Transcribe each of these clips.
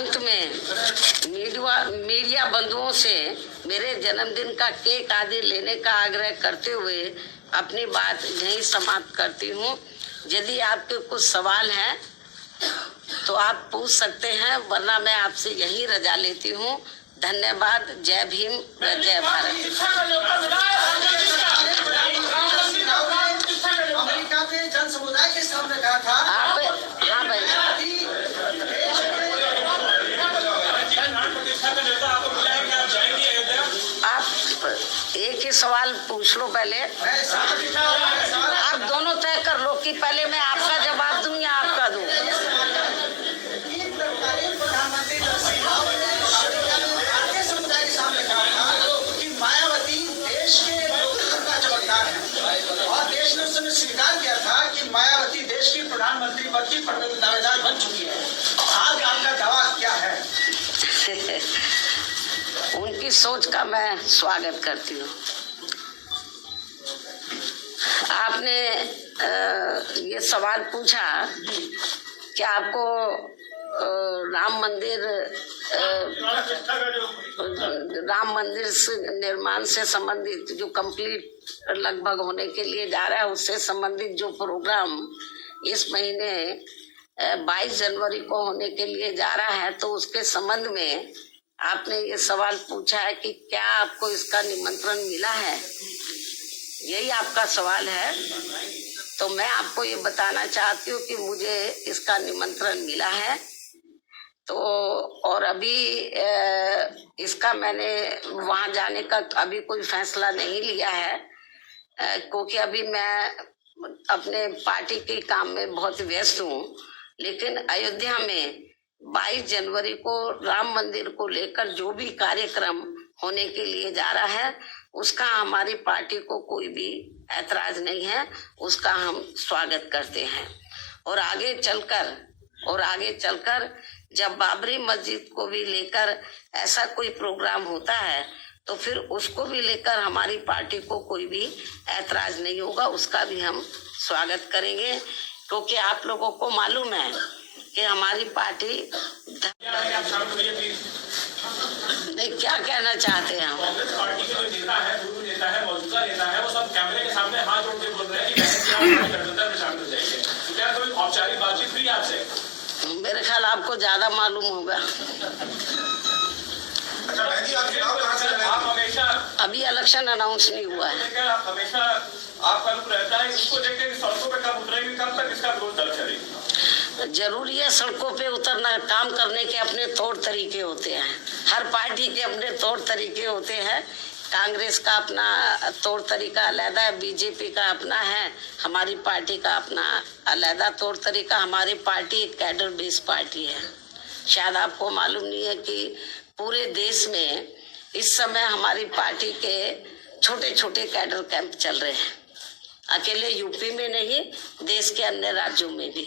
अंत में मीडिया बंधुओं से मेरे जन्मदिन का केक आदि लेने का आग्रह करते हुए अपनी बात यहीं समाप्त करती हूँ। यदि आपके कुछ सवाल हैं तो आप पूछ सकते हैं, वरना मैं आपसे यही रजा लेती हूँ। धन्यवाद। जय भीम, जय भारत। अमेरिका के जन समुदाय के सामने कहा था आप, हाँ भाई, आप एक ही सवाल पूछ लो पहले। आप दोनों तय कर लो कि पहले मैं आपका जवाब दूं या आपका दूं। प्रधानमंत्री समुदाय के सामने कहा था कि मायावती देश के लोकतंत्र का चमत्कार है और देश ने उस समय स्वीकार किया था कि मायावती देश की प्रधानमंत्री पद की दावेदार बन चुकी है। आज आपका दावा क्या है? उनकी सोच का मैं स्वागत करती हूँ। आपने ये सवाल पूछा कि आपको राम मंदिर से निर्माण से संबंधित जो कंप्लीट लगभग होने के लिए जा रहा है, उससे संबंधित जो प्रोग्राम इस महीने 22 जनवरी को होने के लिए जा रहा है, तो उसके संबंध में आपने ये सवाल पूछा है कि क्या आपको इसका निमंत्रण मिला है, यही आपका सवाल है। तो मैं आपको ये बताना चाहती हूँ कि मुझे इसका निमंत्रण मिला है। तो और अभी इसका मैंने वहां जाने का अभी कोई फैसला नहीं लिया है, क्योंकि अभी मैं अपने पार्टी के काम में बहुत व्यस्त हूँ। लेकिन अयोध्या में 22 जनवरी को राम मंदिर को लेकर जो भी कार्यक्रम होने के लिए जा रहा है, उसका हमारी पार्टी को कोई भी ऐतराज नहीं है, उसका हम स्वागत करते हैं। और आगे चलकर जब बाबरी मस्जिद को भी लेकर ऐसा कोई प्रोग्राम होता है, तो फिर उसको भी लेकर हमारी पार्टी को कोई भी ऐतराज नहीं होगा, उसका भी हम स्वागत करेंगे। क्योंकि आप लोगों को मालूम है कि हमारी पार्टी नहीं, क्या कहना चाहते हैं हम? कांग्रेस पार्टी के जो नेता है, पूर्व नेता है, मौजूदा नेता है, वो सब कैमरे के सामने हाथ जोड़ के बोल रहे हैं कि गठबंधन में शामिल हो जाएंगे। तो क्या कोई औपचारिक बातचीत हुई आपसे? मेरे ख्याल आपको ज्यादा मालूम होगा। आप हमेशा अभी इलेक्शन अनाउंस नहीं हुआ है। आप हमेशा आपका रुख रहता है इसको लेकर सड़कों पे कब उतरेंगे, कब तक इसका विरोध दर्ज करेंगे? जरूरी है सड़कों पे उतरना। काम करने के अपने तौर तरीके होते हैं, हर पार्टी के अपने तौर तरीके होते हैं। कांग्रेस का अपना तौर तरीका अलग है, बीजेपी का अपना है, हमारी पार्टी का अपना अलग तौर तरीका। हमारी पार्टी एक कैडर बेस्ड पार्टी है। शायद आपको मालूम नहीं है कि पूरे देश में इस समय हमारी पार्टी के छोटे छोटे कैडर कैंप चल रहे हैं, अकेले यूपी में नहीं, देश के अन्य राज्यों में भी।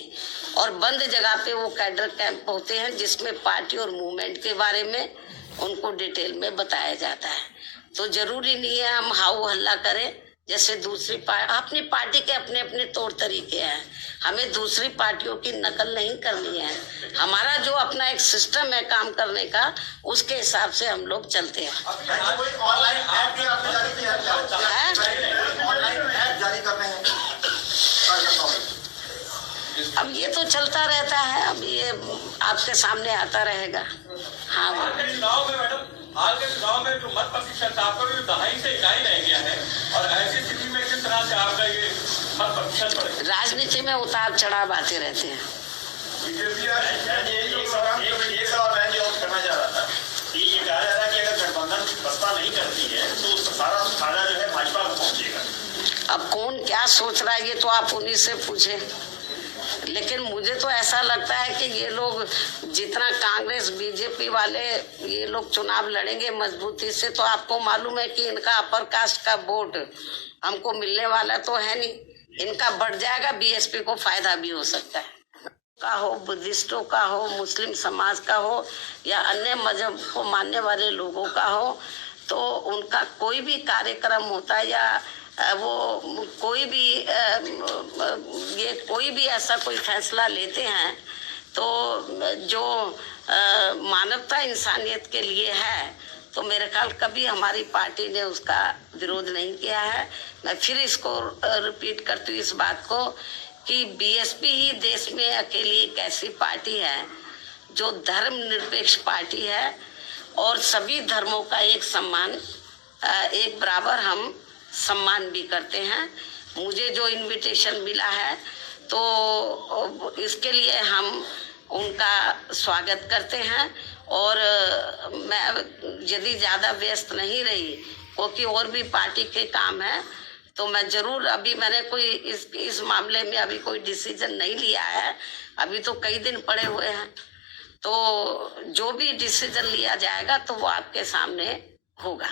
और बंद जगह पे वो कैडर कैंप होते हैं, जिसमें पार्टी और मूवमेंट के बारे में उनको डिटेल में बताया जाता है। तो जरूरी नहीं है हम हाउ हल्ला करें जैसे दूसरी अपनी पार्टी के अपने अपने तौर तरीके हैं। हमें दूसरी पार्टियों की नकल नहीं करनी है। हमारा जो अपना एक सिस्टम है काम करने का, उसके हिसाब से हम लोग चलते हैं। अब ये तो चलता रहता है, अब ये आपके सामने आता रहेगा। हाँ, हाल के चुनाव में जो मत प्रतिशत आपका भी दहाई से इकाई रह गया है, और ऐसी स्थिति में किस तरह से आपका ये मत प्रतिशत बढ़ेगा? राजनीति में उतार चढ़ाव आते रहते हैं। एक सवाल मैं जो करना चाह रहा था कि ये कहा जा रहा है कि अगर गठबंधन बसपा नहीं करती है तो सारा खाना जो है भाजपा को पहुंचेगा। अब कौन क्या सोच रहा है ये तो आप उन्हीं से पूछे। लेकिन मुझे तो ऐसा लगता है कि ये लोग जितना कांग्रेस बीजेपी वाले ये लोग चुनाव लड़ेंगे मजबूती से, तो आपको मालूम है कि इनका अपर कास्ट का वोट हमको मिलने वाला तो है नहीं, इनका बढ़ जाएगा। बीएसपी को फायदा भी हो सकता है, का हो, बुद्धिस्टों का हो, मुस्लिम समाज का हो, या अन्य मजहब को मानने वाले लोगों का हो, तो उनका कोई भी कार्यक्रम होता है या वो कोई भी ये कोई भी ऐसा कोई फैसला लेते हैं, तो जो मानवता इंसानियत के लिए है, तो मेरे ख्याल कभी हमारी पार्टी ने उसका विरोध नहीं किया है। मैं फिर इसको रिपीट करती हूँ इस बात को कि बीएसपी ही देश में अकेली एक ऐसी पार्टी है जो धर्मनिरपेक्ष पार्टी है और सभी धर्मों का एक सम्मान, एक बराबर हम सम्मान भी करते हैं। मुझे जो इनविटेशन मिला है तो इसके लिए हम उनका स्वागत करते हैं और मैं यदि ज़्यादा व्यस्त नहीं रही क्योंकि और भी पार्टी के काम है तो मैं जरूर, अभी मैंने कोई इस मामले में अभी कोई डिसीजन नहीं लिया है, अभी तो कई दिन पड़े हुए हैं। तो जो भी डिसीजन लिया जाएगा तो वो आपके सामने होगा।